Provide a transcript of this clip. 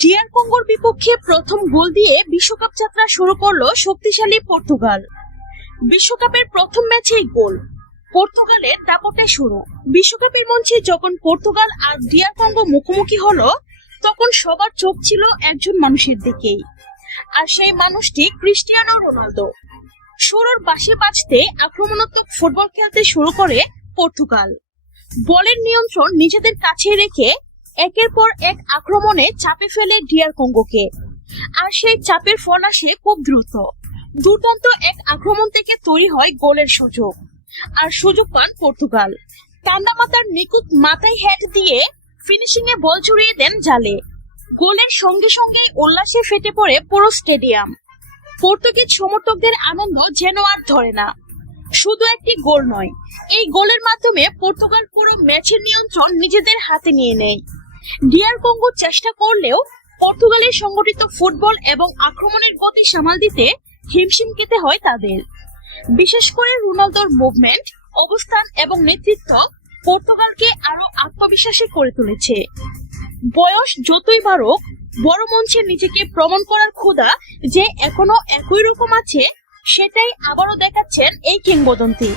DR কঙ্গোর বিপক্ষে প্রথম গোল দিয়ে বিশ্বকাপ যাত্রা শুরু করলো শক্তিশালী পর্তুগাল। বিশ্বকাপের প্রথম ম্যাচেই গোল, পর্তুগালের দাপটে শুরু। বিশ্বকাপের মঞ্চে যখন পর্তুগাল আর ডিআর কঙ্গো মুখোমুখি হলো, তখন সবার চোখ ছিল একজন মানুষের দিকেই, আর সেই মানুষটি ক্রিস্টিয়ানো রোনালদো। শুরুর বাঁশি বাজতে আক্রমণাত্মক ফুটবল খেলতে শুরু করে পর্তুগাল। বলের নিয়ন্ত্রণ নিজেদের কাছে রেখে একের পর এক আক্রমণে চাপে ফেলে ডিআর কঙ্গোকে, আর সেই চাপের ফল আসে খুব দ্রুত। দুর্দান্ত এক আক্রমণ থেকে তৈরি হয় গোলের সুযোগ, আর সুযোগ পান পর্তুগাল। ঠান্ডা মাথার নিখুঁত মাথায় হেড দিয়ে ফিনিশিং এ বল জড়িয়ে দেন জালে। গোলের সঙ্গে সঙ্গেই উল্লাসে ফেটে পড়ে পুরো স্টেডিয়াম। পর্তুগিজ সমর্থকদের আনন্দ যেন আর ধরে না। শুধু একটি গোল নয়, এই গোলের মাধ্যমে পর্তুগাল পুরো ম্যাচের নিয়ন্ত্রণ নিজেদের হাতে নিয়ে নেয়। ডিআর কঙ্গো চেষ্টা করলেও পর্তুগালের সংগঠিত ফুটবল এবং আক্রমণের গতি সামাল দিতে হিমশিম খেতে হয় তাদের। বিশেষ করে রোনালদোর মুভমেন্ট, অবস্থান এবং নেতৃত্ব পর্তুগালকে আরো আত্মবিশ্বাসী করে তুলেছে। বয়স যতই বাড়ুক, বড় মঞ্চে নিজেকে প্রমাণ করার ক্ষুধা যে এখনো একই রকম আছে, সেটাই আবারও দেখাচ্ছেন এই কিংবদন্তি।